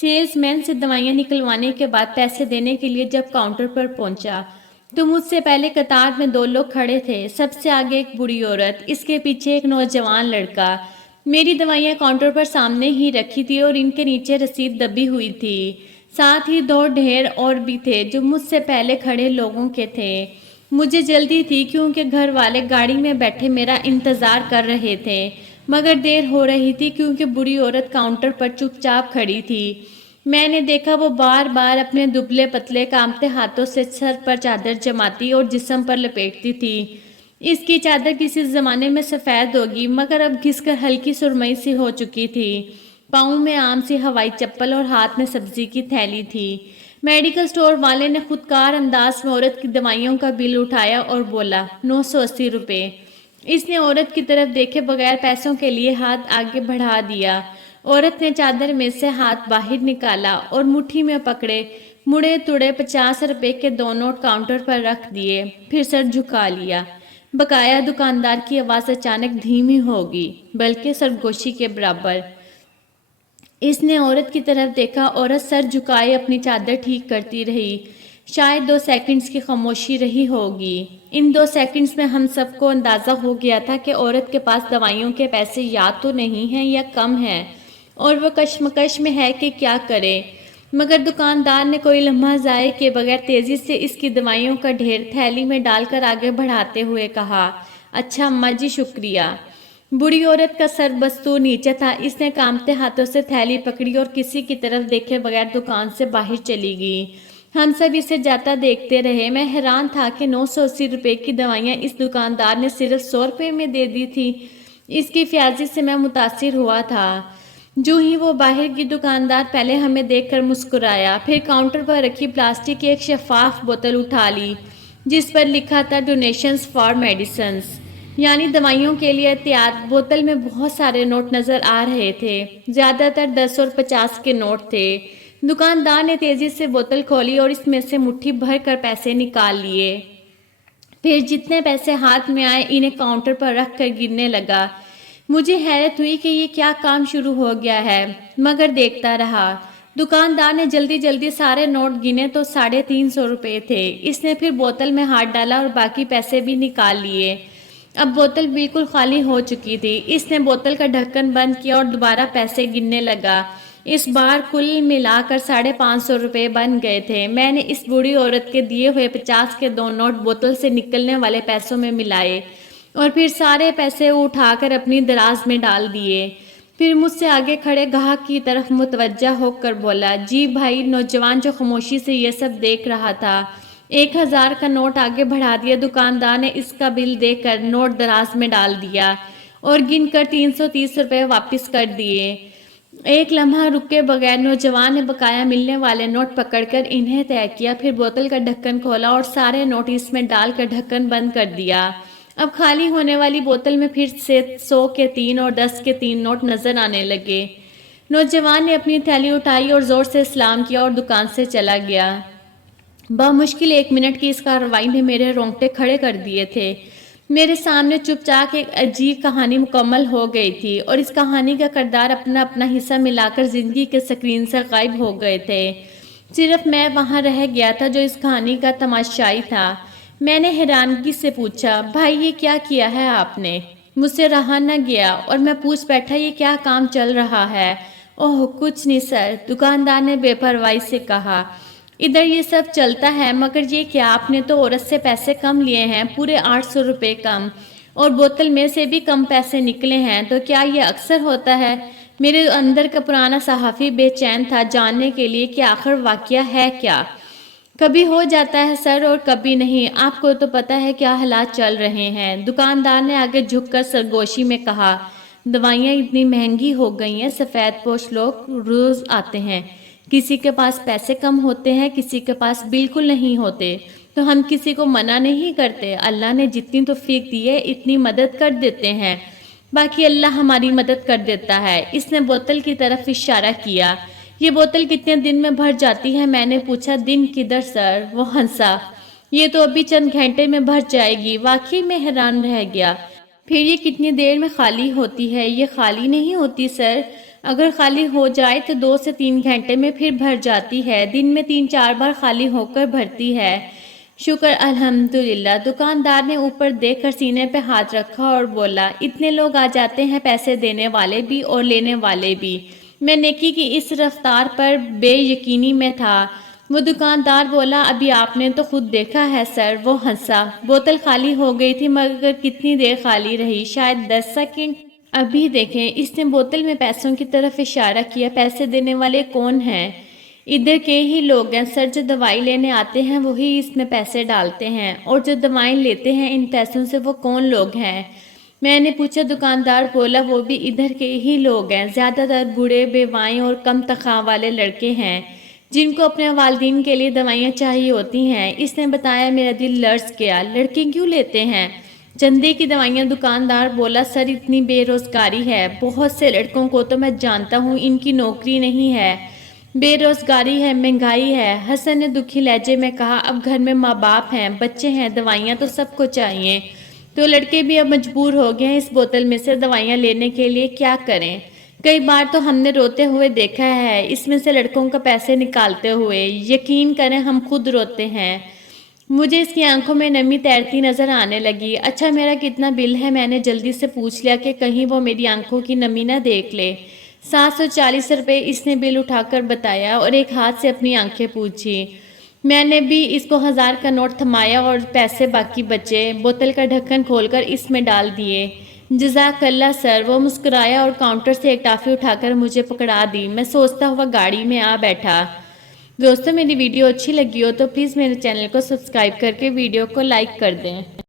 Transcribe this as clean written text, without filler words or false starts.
Sales man से दवाइयाँ निकलवाने के बाद पैसे देने के लिए जब काउंटर पर पहुंचा तो मुझसे पहले कतार में दो लोग खड़े थे। सबसे आगे एक बूढ़ी औरत, इसके पीछे एक नौजवान लड़का। मेरी दवाइयाँ काउंटर पर सामने ही रखी थी और इनके नीचे रसीद दबी हुई थी। साथ ही दो ढेर और भी थे जो मुझसे पहले खड़े लोगों के थे। मुझे जल्दी थी क्योंकि घर वाले गाड़ी में बैठे मेरा इंतज़ार कर रहे थे, मगर देर हो रही थी क्योंकि बूढ़ी औरत काउंटर पर चुपचाप खड़ी थी। मैंने देखा वो बार बार अपने दुबले पतले कांपते हाथों से सर पर चादर जमाती और जिस्म पर लपेटती थी। इसकी चादर किसी ज़माने में सफ़ेद होगी, मगर अब घिसकर हल्की सुरमई सी हो चुकी थी। पाँव में आम सी हवाई चप्पल और हाथ में सब्जी की थैली थी। मेडिकल स्टोर वाले ने खुदकार अंदाज में औरत की दवाइयों का बिल उठाया और बोला, 980 रुपये। इसने औरत की तरफ देखे बगैर पैसों के लिए हाथ आगे बढ़ा दिया। औरत ने चादर में से हाथ बाहर निकाला और मुट्ठी में पकड़े मुड़े तुड़े 50 रुपए के दो नोट काउंटर पर रख दिए, फिर सर झुका लिया। बकाया दुकानदार की आवाज़ अचानक धीमी होगी, बल्कि सरगोशी के बराबर। इसने औरत की तरफ देखा। औरत सर झुकाए अपनी चादर ठीक करती रही। शायद 2 सेकंड्स की खामोशी रही होगी। इन 2 सेकंड्स में हम सबको अंदाज़ा हो गया था कि औरत के पास दवाइयों के पैसे या तो नहीं हैं या कम हैं और वो कश्मकश में है कि क्या करे। मगर दुकानदार ने कोई लम्हा ज़ाये के बगैर तेज़ी से इसकी दवाइयों का ढेर थैली में डालकर आगे बढ़ाते हुए कहा, अच्छा अम्मा जी, शुक्रिया। बूढ़ी औरत का सर बस्तूर नीचे था। इसने कांपते हाथों से थैली पकड़ी और किसी की तरफ देखे बगैर दुकान से बाहर चली गई। हम सब इसे जाता देखते रहे। मैं हैरान था कि 980 रुपये की दवाइयाँ इस दुकानदार ने सिर्फ 100 रुपये में दे दी थी। इसकी फ्याजी से मैं मुतासिर हुआ था। जो ही वो बाहर की दुकानदार पहले हमें देखकर मुस्कुराया, फिर काउंटर पर रखी प्लास्टिक की एक शफाफ बोतल उठा ली जिस पर लिखा था डोनेशंस फॉर मेडिसिन्स, यानी दवाइयों के लिए एहतियात। बोतल में बहुत सारे नोट नज़र आ रहे थे, ज़्यादातर 10 और 50 के नोट थे। दुकानदार ने तेज़ी से बोतल खोली और इसमें से मुट्ठी भर कर पैसे निकाल लिए। फिर जितने पैसे हाथ में आए इन्हें काउंटर पर रख कर गिनने लगा। मुझे हैरत हुई कि ये क्या काम शुरू हो गया है, मगर देखता रहा। दुकानदार ने जल्दी जल्दी सारे नोट गिने तो 350 रुपये थे। इसने फिर बोतल में हाथ डाला और बाकी पैसे भी निकाल लिए। अब बोतल बिल्कुल खाली हो चुकी थी। इसने बोतल का ढक्कन बंद किया और दोबारा पैसे गिनने लगा। इस बार कुल मिलाकर 550 रुपये बन गए थे। मैंने इस बूढ़ी औरत के दिए हुए 50 के दो नोट बोतल से निकलने वाले पैसों में मिलाए और फिर सारे पैसे उठाकर अपनी दराज में डाल दिए। फिर मुझसे आगे खड़े गाहक की तरफ मुतवज्जा होकर बोला, जी भाई। नौजवान जो खामोशी से ये सब देख रहा था 1000 का नोट आगे बढ़ा दिया। दुकानदार ने इसका बिल देकर नोट दराज में डाल दिया और गिनकर 330 रुपये वापस कर दिए। एक लम्हा रुके बगैर नौजवान ने बकाया मिलने वाले नोट पकड़कर इन्हें तय किया, फिर बोतल का ढक्कन खोला और सारे नोट इसमें डालकर ढक्कन बंद कर दिया। अब खाली होने वाली बोतल में फिर से 100 के 3 और 10 के 3 नोट नजर आने लगे। नौजवान ने अपनी थैली उठाई और जोर से सलाम किया और दुकान से चला गया। बामुश्किल 1 मिनट की इस कार्रवाई ने मेरे रोंगटे खड़े कर दिए थे। मेरे सामने चुपचाप एक अजीब कहानी मुकम्मल हो गई थी और इस कहानी का किरदार अपना अपना हिस्सा मिलाकर ज़िंदगी के स्क्रीन से गायब हो गए थे। सिर्फ मैं वहाँ रह गया था जो इस कहानी का तमाशाई था। मैंने हैरानगी से पूछा, भाई ये क्या किया है आपने? मुझसे रहा न गया और मैं पूछ बैठा, ये क्या काम चल रहा है? ओह कुछ नहीं सर, दुकानदार ने बेपरवाही से कहा। इधर ये सब चलता है, मगर ये क्या, आपने तो औरत से पैसे कम लिए हैं, पूरे 800 रुपये कम, और बोतल में से भी कम पैसे निकले हैं। तो क्या ये अक्सर होता है? मेरे अंदर का पुराना सहाफ़ी बेचैन था जानने के लिए कि आखिर वाक़या है क्या। कभी हो जाता है सर और कभी नहीं, आपको तो पता है क्या हालात चल रहे हैं। दुकानदार ने आगे झुककर सरगोशी में कहा, दवाइयाँ इतनी महंगी हो गई हैं, सफ़ेद पोश लोग रोज़ आते हैं, किसी के पास पैसे कम होते हैं, किसी के पास बिल्कुल नहीं होते, तो हम किसी को मना नहीं करते। अल्लाह ने जितनी तौफीक दी है इतनी मदद कर देते हैं, बाकी अल्लाह हमारी मदद कर देता है। इसने बोतल की तरफ इशारा किया। ये बोतल कितने दिन में भर जाती है? मैंने पूछा। दिन किधर सर? वो हंसा। ये तो अभी चंद घंटे में भर जाएगी। वाकई में हैरान रह गया। फिर ये कितनी देर में खाली होती है? ये खाली नहीं होती सर, اگر خالی ہو جائے تو 2 سے 3 گھنٹے میں پھر بھر جاتی ہے، دن میں 3-4 بار خالی ہو کر بھرتی ہے۔ شکر الحمدللہ۔ دکاندار نے اوپر دیکھ کر سینے پہ ہاتھ رکھا اور بولا، اتنے لوگ آ جاتے ہیں، پیسے دینے والے بھی اور لینے والے بھی۔ میں نیکی کی اس رفتار پر بے یقینی میں تھا۔ وہ دکاندار بولا، ابھی آپ نے تو خود دیکھا ہے سر۔ وہ ہنسا۔ بوتل خالی ہو گئی تھی، مگر کتنی دیر خالی رہی؟ شاید 10 سیکنڈ۔ ابھی دیکھیں۔ اس نے بوتل میں پیسوں کی طرف اشارہ کیا۔ پیسے دینے والے کون ہیں؟ ادھر کے ہی لوگ ہیں سر، جو دوائی لینے آتے ہیں وہی اس میں پیسے ڈالتے ہیں، اور جو دوائیں لیتے ہیں ان پیسوں سے وہ کون لوگ ہیں؟ میں نے پوچھا۔ دکاندار بولا، وہ بھی ادھر کے ہی لوگ ہیں، زیادہ تر بوڑھے، بیوائیں اور کم تنخواہ والے لڑکے ہیں جن کو اپنے والدین کے لیے دوائیاں چاہیے ہوتی ہیں۔ اس نے بتایا۔ میرا دل لرز گیا۔ لڑکے کیوں لیتے ہیں چندے کی دوائیاں؟ دکاندار بولا، سر اتنی بے روزگاری ہے، بہت سے لڑکوں کو تو میں جانتا ہوں ان کی نوکری نہیں ہے، بے روزگاری ہے، مہنگائی ہے۔ حسن نے دکھی لہجے میں کہا، اب گھر میں ماں باپ ہیں، بچے ہیں، دوائیاں تو سب کو چاہیے، تو لڑکے بھی اب مجبور ہو گئے ہیں اس بوتل میں سے دوائیاں لینے کے لیے۔ کیا کریں؟ کئی بار تو ہم نے روتے ہوئے دیکھا ہے اس میں سے لڑکوں کا پیسے نکالتے ہوئے، یقین کریں ہم خود روتے ہیں۔ مجھے اس کی آنکھوں میں نمی تیرتی نظر آنے لگی۔ اچھا میرا کتنا بل ہے؟ میں نے جلدی سے پوچھ لیا کہ کہیں وہ میری آنکھوں کی نمی نہ دیکھ لے۔ 740 روپے اس نے بل اٹھا کر بتایا اور ایک ہاتھ سے اپنی آنکھیں پوچھی۔ میں نے بھی اس کو 1000 کا نوٹ تھمایا اور پیسے باقی بچے بوتل کا ڈھکن کھول کر اس میں ڈال دیے۔ جزاک اللہ سر۔ وہ مسکرایا اور کاؤنٹر سے ایک ٹافی اٹھا کر مجھے پکڑا دی۔ میں سوچتا ہوا گاڑی میں آ بیٹھا۔ دوستو میری ویڈیو اچھی لگی ہو تو پلیز میرے چینل کو سبسکرائب کر کے ویڈیو کو لائک کر دیں۔